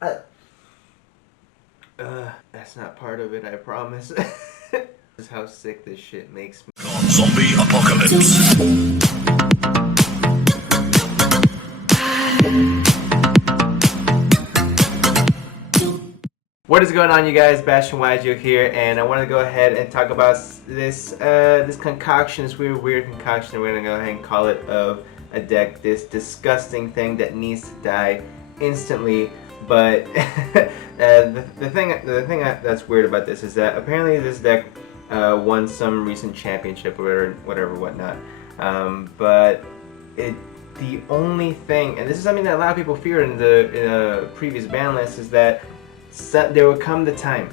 That's not part of it, I promise. This is how sick this shit makes me. Zombie apocalypse. What is going on, you guys? Bastion Wajo here, and I want to go ahead and talk about this concoction, this weird concoction. We're gonna go ahead and call it of a deck, this disgusting thing that needs to die instantly. But the thing that's weird about this is that apparently this deck won some recent championship or whatnot. But the only thing, and this is something that a lot of people feared in the previous ban list, is that there would come the time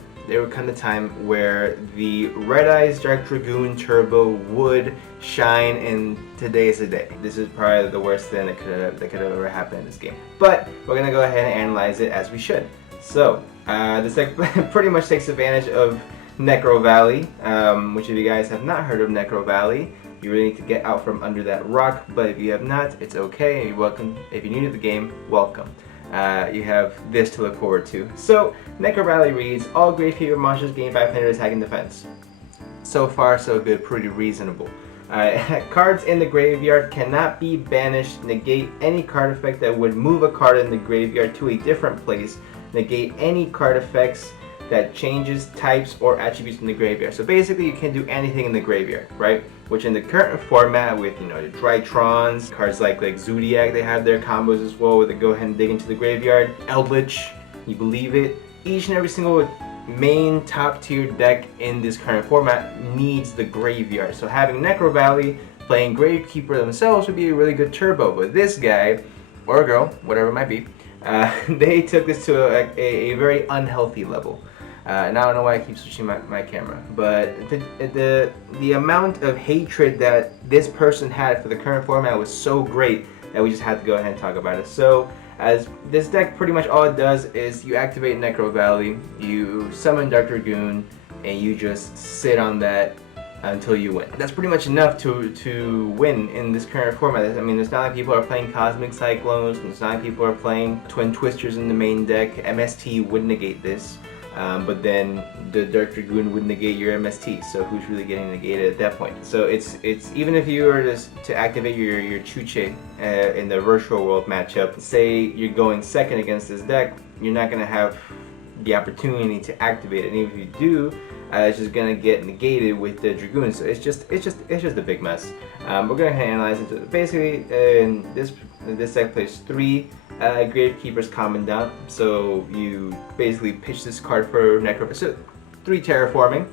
where the Red Eyes Dark Dragoon Turbo would shine, and today is the day. This is probably the worst thing that could have ever happened in this game. But we're gonna go ahead and analyze it as we should. So this deck pretty much takes advantage of Necrovalley, which if you guys have not heard of Necrovalley, you really need to get out from under that rock. But if you have not, it's okay. You're welcome. If you're new to the game, welcome. You have this to look forward to. So, Necrovalley reads, all Gravekeeper monsters gain 500 attack and defense. So far, so good, pretty reasonable. Cards in the graveyard cannot be banished. Negate any card effect that would move a card in the graveyard to a different place. Negate any card effects that changes types or attributes in the graveyard. So basically, you can do anything in the graveyard, right? Which in the current format with, you know, the Drytrons, cards like Zodiac, they have their combos as well where they go ahead and dig into the graveyard. Eldritch, you believe it. Each and every single main top tier deck in this current format needs the graveyard. So having Necrovalley playing Gravekeeper themselves would be a really good turbo. But this guy, or girl, whatever it might be, they took this to a very unhealthy level. And I don't know why I keep switching my camera, but the amount of hatred that this person had for the current format was so great that we just had to go ahead and talk about it. So, as this deck, pretty much all it does is you activate Necrovalley, you summon Dark Dragoon, and you just sit on that until you win. That's pretty much enough to win in this current format. I mean, it's not like people are playing Cosmic Cyclones, and it's not like people are playing Twin Twisters in the main deck. MST would negate this. But then the Dark Dragoon would negate your MST, so who's really getting negated at that point? So it's even if you were to activate your Chuche in the virtual world matchup, say you're going second against this deck, you're not gonna have the opportunity to activate it, and if you do, it's just gonna get negated with the Dragoon. So it's just a big mess. We're gonna analyze it. Basically, this deck plays 3 Gravekeeper's Commandant. So you basically pitch this card for Necro. So 3 Terraforming.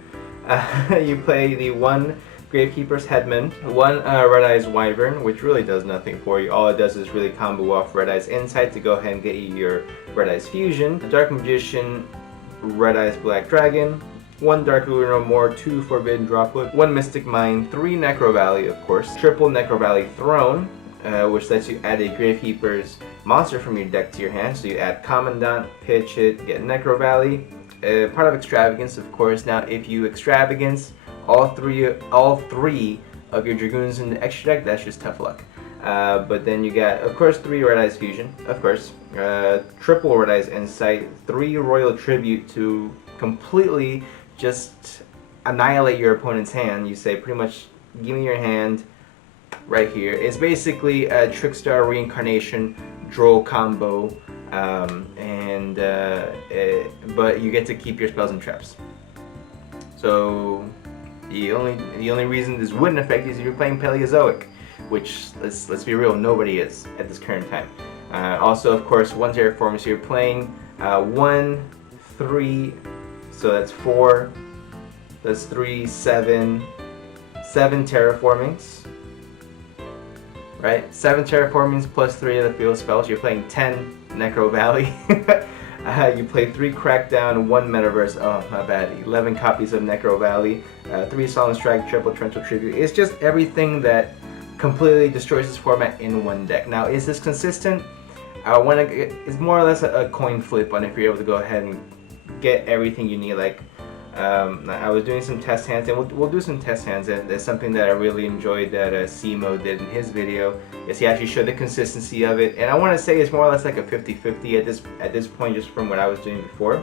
You play the 1 Gravekeeper's Headman, 1 Red Eyes Wyvern, which really does nothing for you. All it does is really combo off Red Eyes Insight to go ahead and get you your Red Eyes Fusion. A Dark Magician, Red Eyes Black Dragon, 1 Dark Lunar More, 2 Forbidden Droplet, 1 Mystic Mine, 3 Necrovalley, of course, triple Necrovalley Throne, which lets you add a Gravekeeper's monster from your deck to your hand. So you add Commandant, pitch it, get Necrovalley. Part of Extravagance, of course. Now, if you Extravagance all three of your Dragoons in the extra deck, that's just tough luck. But then you got, of course, 3 Red Eyes Fusion, of course, triple Red Eyes Insight, 3 Royal Tribute to completely just annihilate your opponent's hand. You say pretty much, give me your hand right here. It's basically a Trickstar Reincarnation Droll combo, but you get to keep your spells and traps. So the only reason this wouldn't affect you is if you're playing Paleozoic, which let's be real, nobody is at this current time. Also, of course, 1 Terraforming, so you're playing 1, 3, so that's 4, that's 3, 7 Terraformings. Right? 7 Terraformings plus 3 of the field spells. You're playing 10 Necrovalley. You play 3 Crackdown, 1 Metaverse. Oh, my bad. 11 copies of Necrovalley. 3 Solemn Strike, triple Torrential Tribute. It's just everything that completely destroys this format in one deck. Now, is this consistent? It's more or less a coin flip on if you're able to go ahead and get everything you need. Like, I was doing some test hands, and we'll do some test hands, and there's something that I really enjoyed that Simo did in his video, is he actually showed the consistency of it, and I want to say it's more or less like a 50-50 at this point, just from what I was doing before.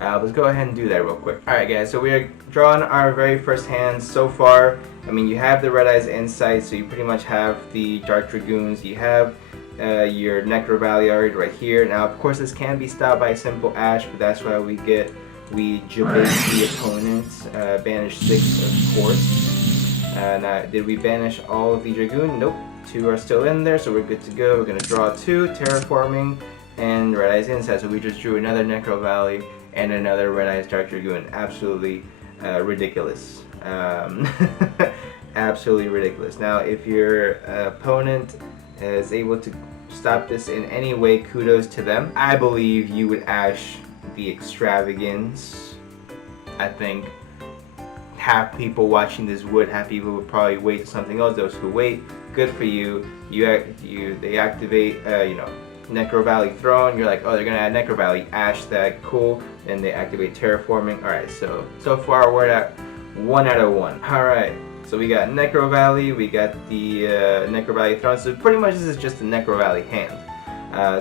Let's go ahead and do that real quick. Alright guys, so we are drawing our very first hands so far. I mean, you have the Red Eyes Insight, so you pretty much have the Dark Dragoons, you have your Necrovalley already right here. Now of course this can be stopped by a simple Ash, but that's why we jabate the opponent, banish 6 of course. Now did we banish all of the Dragoon? Nope, 2 are still in there, so we're good to go. We're going to draw 2, Terraforming and Red Eyes Insight, so we just drew another Necrovalley and another Red Eyes Dark Dragoon. Absolutely ridiculous. Absolutely ridiculous. Now if your opponent is able to stop this in any way, kudos to them. I believe you would Ash the Extravagance. I think half people watching this would, half people would probably wait to something else. Those who wait, good for you. They activate, you know, Necrovalley Throne. You're like, oh, they're gonna add Necrovalley, Ash that, cool. And they activate Terraforming. All right, so far we're at 1 out of 1. All right. So we got Necrovalley, we got the Necrovalley Throne, so pretty much this is just a Necrovalley hand.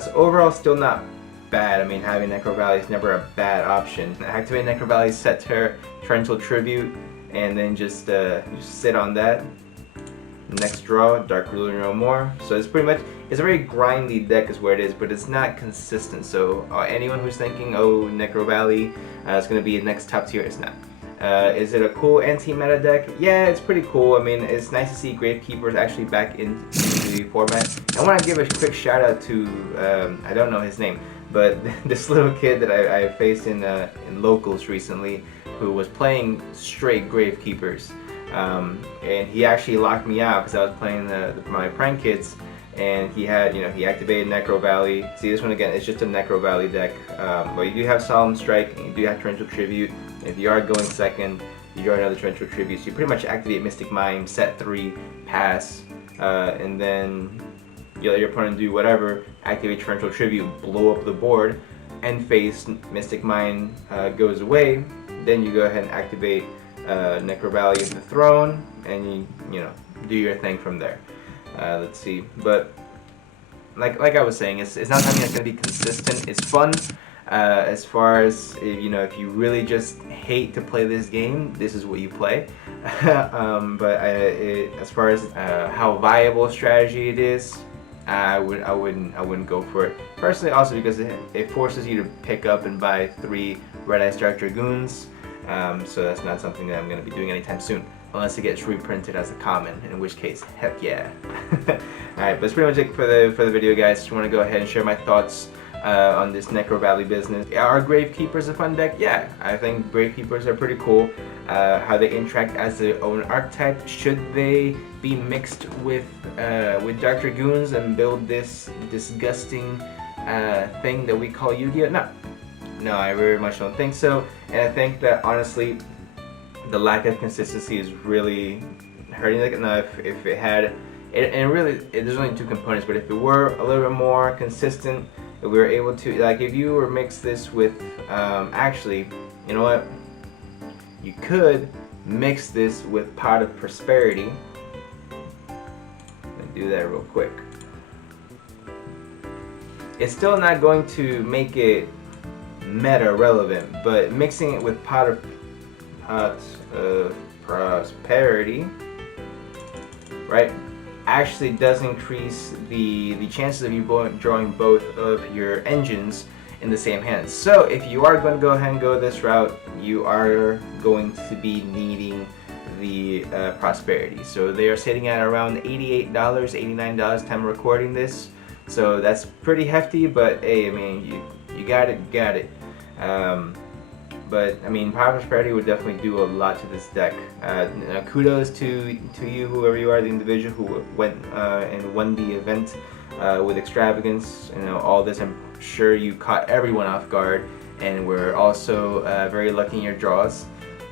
So overall still not bad. I mean, having Necrovalley is never a bad option. Activate Necrovalley, set Torrential Tribute, and then just sit on that. Next draw, Dark Ruler no more. So it's pretty much, it's a very grindy deck is where it is, but it's not consistent. So anyone who's thinking, oh, Necrovalley is going to be the next top tier, it's not. Is it a cool anti-meta deck? Yeah, it's pretty cool. I mean, it's nice to see Gravekeepers actually back in the format. I want to give a quick shout out to, I don't know his name, but this little kid that I faced in locals recently, who was playing straight Gravekeepers. And he actually locked me out because I was playing my prank kids, and he had, you know, he activated Necrovalley. See, this one again, it's just a Necrovalley deck, but you do have Solemn Strike, and you do have Torrential Tribute. If you are going second, you draw another Torrential Tribute, so you pretty much activate Mystic Mine, set 3, pass, and then you let your opponent do whatever, activate Torrential Tribute, blow up the board, end phase, Mystic Mine goes away, then you go ahead and activate Necrovalley of the Throne, and you know, do your thing from there. Let's see, but like I was saying, it's not something that's going to be consistent. It's fun. As far as, you know, if you really just hate to play this game, this is what you play. But as far as how viable a strategy it is, I wouldn't go for it personally. Also because it forces you to pick up and buy 3 Red Eyes Dark Dragoons. So that's not something that I'm going to be doing anytime soon, unless it gets reprinted as a common, in which case, heck yeah. Alright, but that's pretty much it for the video, guys. Just want to go ahead and share my thoughts on this Necrovalley business. Are Gravekeepers a fun deck? Yeah, I think Gravekeepers are pretty cool. How they interact as their own archetype. Should they be mixed with Dark Dragoons and build this disgusting thing that we call Yu-Gi-Oh? No, I very much don't think so. And I think that honestly, the lack of consistency is really hurting it. Now, if it had, and really, there's only 2 components, but if it were a little bit more consistent, if we were able to, like, if you were mix this with, actually, you know what? You could mix this with Pot of Prosperity. Let me do that real quick. It's still not going to make it meta relevant, but mixing it with Pot of Prosperity, right, actually does increase the chances of you drawing both of your engines in the same hand. So if you are going to go ahead and go this route, you are going to be needing the Prosperity. So they are sitting at around $88, $89 time recording this. So that's pretty hefty, but hey, I mean, you got it. But I mean, Power Prosperity would definitely do a lot to this deck. Kudos to you, whoever you are, the individual who went and won the event with Extravagance. You know, all this, I'm sure you caught everyone off guard, and we're also very lucky in your draws.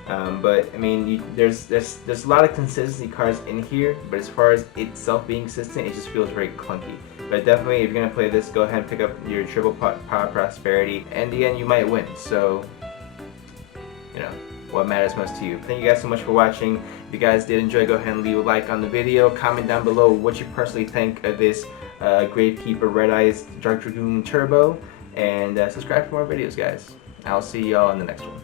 But I mean, there's a lot of consistency cards in here, but as far as itself being consistent, it just feels very clunky. But definitely, if you're gonna play this, go ahead and pick up your triple Power Prosperity, and in the end, you might win. So, you know, what matters most to you. Thank you guys so much for watching. If you guys did enjoy, go ahead and leave a like on the video. Comment down below what you personally think of this Gravekeeper Red Eyes Dark Dragoon Turbo. And subscribe for more videos, guys. I'll see y'all in the next one.